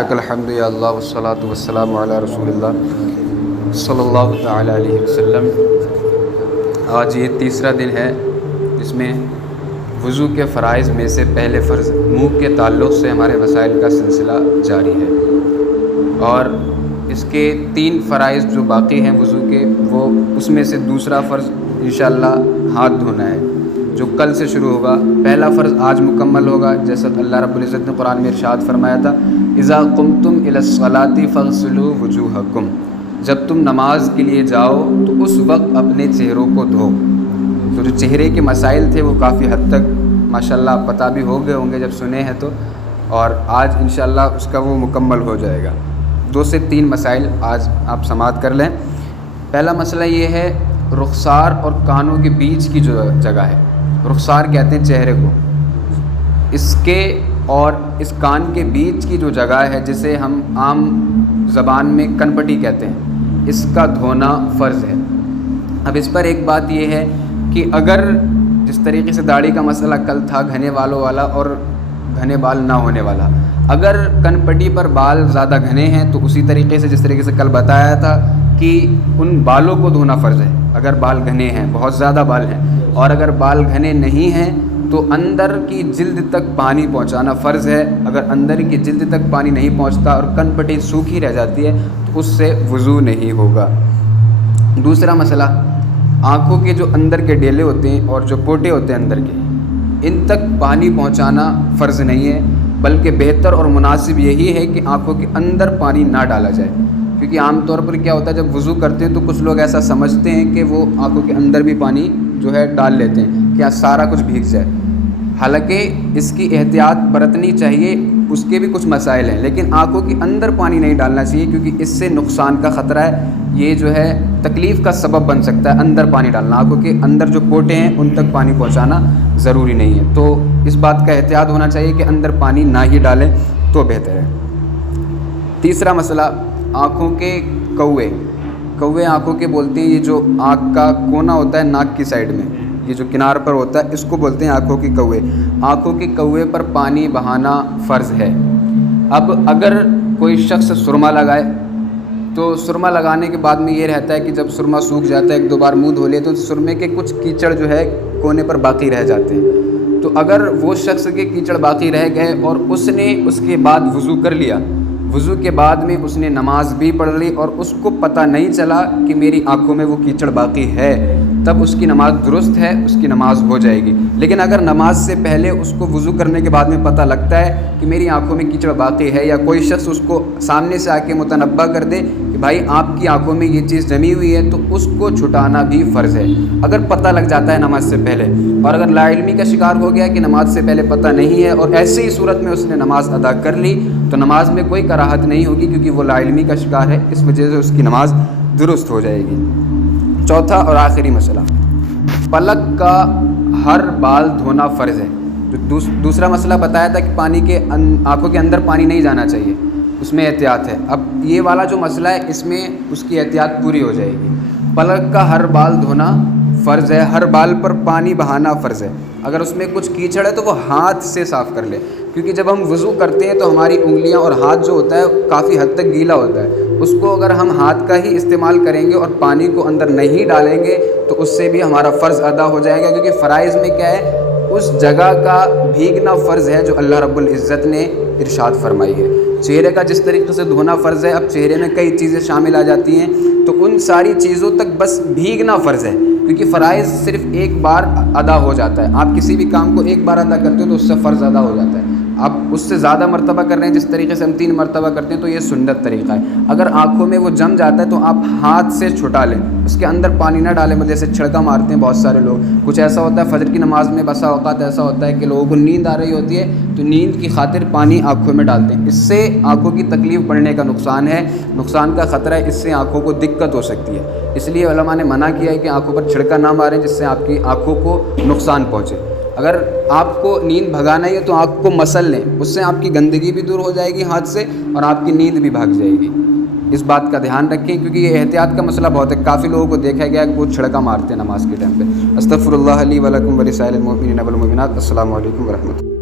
لک الحمد یا اللہ والصلاۃ والسلام علی رسول اللہ صلی اللہ تعالی علیہ وسلم۔ آج یہ تیسرا دن ہے جس میں وضو کے فرائض میں سے پہلے فرض منہ کے تعلق سے ہمارے مسائل کا سلسلہ جاری ہے، اور اس کے 3 فرائض جو باقی ہیں وضو کے، وہ اس میں سے دوسرا فرض انشاءاللہ ہاتھ دھونا ہے جو کل سے شروع ہوگا۔ پہلا فرض آج مکمل ہوگا، جیسا اللہ رب العزت نے قرآن میں ارشاد فرمایا تھا، اذا قمتم الی الصلاۃ فاغسلوا وجوہکم، جب تم نماز کے لیے جاؤ تو اس وقت اپنے چہروں کو دھو۔ تو جو چہرے کے مسائل تھے وہ کافی حد تک ماشاءاللہ پتہ بھی ہو گئے ہوں گے جب سنے ہیں تو، اور آج انشاءاللہ اس کا وہ مکمل ہو جائے گا۔ 2 سے 3 مسائل آج آپ سماعت کر لیں۔ پہلا مسئلہ یہ ہے رخسار اور کانوں کے بیچ کی جو جگہ ہے، رخسار کہتے ہیں چہرے کو، اس کے اور اس کان کے بیچ کی جو جگہ ہے جسے ہم عام زبان میں کن پٹی کہتے ہیں، اس کا دھونا فرض ہے۔ اب اس پر ایک بات یہ ہے کہ اگر جس طریقے سے داڑھی کا مسئلہ کل تھا گھنے بالوں والا اور گھنے بال نہ ہونے والا، اگر کن پٹی پر بال زیادہ گھنے ہیں تو اسی طریقے سے جس طریقے سے کل بتایا تھا کہ ان بالوں کو دھونا فرض ہے اگر بال گھنے ہیں، بہت زیادہ بال ہیں، اور اگر بال گھنے نہیں ہیں تو اندر کی جلد تک پانی پہنچانا فرض ہے۔ اگر اندر کی جلد تک پانی نہیں پہنچتا اور کن پٹی سوکھی رہ جاتی ہے تو اس سے وضو نہیں ہوگا۔ دوسرا مسئلہ، آنکھوں کے جو اندر کے ڈیلے ہوتے ہیں اور جو پوٹے ہوتے ہیں اندر کے، ان تک پانی پہنچانا فرض نہیں ہے، بلکہ بہتر اور مناسب یہی ہے کہ آنکھوں کے اندر پانی نہ ڈالا جائے، کیونکہ عام طور پر کیا ہوتا ہے جب وضو کرتے ہیں تو کچھ لوگ ایسا سمجھتے ہیں کہ وہ آنکھوں کے اندر بھی پانی جو ہے ڈال لیتے ہیں کہ سارا کچھ بھیگ جائے۔ حالانکہ اس کی احتیاط برتنی چاہیے، اس کے بھی کچھ مسائل ہیں، لیکن آنکھوں کے اندر پانی نہیں ڈالنا چاہیے کیونکہ اس سے نقصان کا خطرہ ہے، یہ جو ہے تکلیف کا سبب بن سکتا ہے۔ اندر پانی ڈالنا، آنکھوں کے اندر جو پوٹے ہیں ان تک پانی پہنچانا ضروری نہیں ہے، تو اس بات کا احتیاط ہونا چاہیے کہ اندر پانی نہ ہی ڈالیں تو بہتر ہے۔ تیسرا مسئلہ، آنکھوں کے کوے آنکھوں کے بولتے ہیں، یہ جو آنکھ کا کونا ہوتا ہے ناک کی سائڈ میں، یہ جو کنار پر ہوتا ہے اس کو بولتے ہیں آنکھوں کے کوے۔ آنکھوں کے کوے پر پانی بہانا فرض ہے۔ اب اگر کوئی شخص سرما لگائے تو سرما لگانے کے بعد میں یہ رہتا ہے کہ جب سرما سوکھ جاتا ہے 1-2 بار منہ دھو لے تو سرمے کے کچھ کیچڑ جو ہے کونے پر باقی رہ جاتے ہیں، تو اگر وہ شخص کے کیچڑ باقی رہ گئے اور اس نے اس کے بعد وضو کر لیا، وضو کے بعد میں اس نے نماز بھی پڑھ لی اور اس کو پتہ نہیں چلا کہ میری آنکھوں میں وہ کیچڑ باقی ہے، تب اس کی نماز درست ہے، اس کی نماز ہو جائے گی۔ لیکن اگر نماز سے پہلے اس کو وضو کرنے کے بعد میں پتہ لگتا ہے کہ میری آنکھوں میں کیچڑ باقی ہے، یا کوئی شخص اس کو سامنے سے آ کے متنبہ کر دے کہ بھائی آپ کی آنکھوں میں یہ چیز جمی ہوئی ہے، تو اس کو چھٹانا بھی فرض ہے اگر پتہ لگ جاتا ہے نماز سے پہلے۔ اور اگر لا علمی کا شکار ہو گیا کہ نماز سے پہلے پتہ نہیں ہے اور ایسے ہی صورت میں اس نے نماز ادا کر لی تو نماز میں کوئی کراہت نہیں ہوگی، کیونکہ وہ لا علمی کا شکار ہے، اس وجہ سے اس کی نماز درست ہو جائے گی۔ چوتھا اور آخری مسئلہ، پلک کا ہر بال دھونا فرض ہے۔ جو دوسرا مسئلہ بتایا تھا کہ پانی کے آنکھوں کے اندر پانی نہیں جانا چاہیے، اس میں احتیاط ہے، اب یہ والا جو مسئلہ ہے اس میں اس کی احتیاط پوری ہو جائے گی۔ پلک کا ہر بال دھونا فرض ہے، ہر بال پر پانی بہانا فرض ہے۔ اگر اس میں کچھ کیچڑ ہے تو وہ ہاتھ سے صاف کر لے، کیونکہ جب ہم وضو کرتے ہیں تو ہماری انگلیاں اور ہاتھ جو ہوتا ہے کافی حد تک گیلا ہوتا ہے، اس کو اگر ہم ہاتھ کا ہی استعمال کریں گے اور پانی کو اندر نہیں ڈالیں گے تو اس سے بھی ہمارا فرض ادا ہو جائے گا، کیونکہ فرائض میں کیا ہے، اس جگہ کا بھیگنا فرض ہے جو اللہ رب العزت نے ارشاد فرمائی ہے۔ چہرے کا جس طریقے سے دھونا فرض ہے، اب چہرے میں کئی چیزیں شامل آ جاتی ہیں تو ان ساری چیزوں تک بس بھیگنا فرض ہے، کیونکہ فرائض صرف ایک بار ادا ہو جاتا ہے۔ آپ کسی بھی کام کو ایک بار ادا کرتے ہو تو اس سے فرض ادا ہو جاتا ہے، آپ اس سے زیادہ مرتبہ کر رہے ہیں، جس طریقے سے ہم 3 مرتبہ کرتے ہیں تو یہ سنت طریقہ ہے۔ اگر آنکھوں میں وہ جم جاتا ہے تو آپ ہاتھ سے چھٹا لیں، اس کے اندر پانی نہ ڈالیں، جیسے چھڑکا مارتے ہیں بہت سارے لوگ۔ کچھ ایسا ہوتا ہے فجر کی نماز میں بسا اوقات ایسا ہوتا ہے کہ لوگوں کو نیند آ رہی ہوتی ہے تو نیند کی خاطر پانی آنکھوں میں ڈالتے ہیں، اس سے آنکھوں کی تکلیف بڑھنے کا نقصان کا خطرہ ہے، اس سے آنکھوں کو دقت ہو سکتی ہے۔ اس لیے علماء نے منع کیا ہے کہ آنکھوں پر چھڑکا نہ ماریں جس سے آپ کی آنکھوں کو نقصان پہنچے۔ اگر آپ کو نیند بھگانا ہے تو آنکھ کو مسل لیں، اس سے آپ کی گندگی بھی دور ہو جائے گی ہاتھ سے اور آپ کی نیند بھی بھاگ جائے گی۔ اس بات کا دھیان رکھیں کیونکہ یہ احتیاط کا مسئلہ بہت ہے، کافی لوگوں کو دیکھا گیا کہ وہ چھڑکا مارتے ہیں نماز کے ٹائم پہ۔ استغفر اللہ لی ولکم ولسائر المؤمنین والمؤمنات۔ السلام علیکم ورحمۃ اللہ۔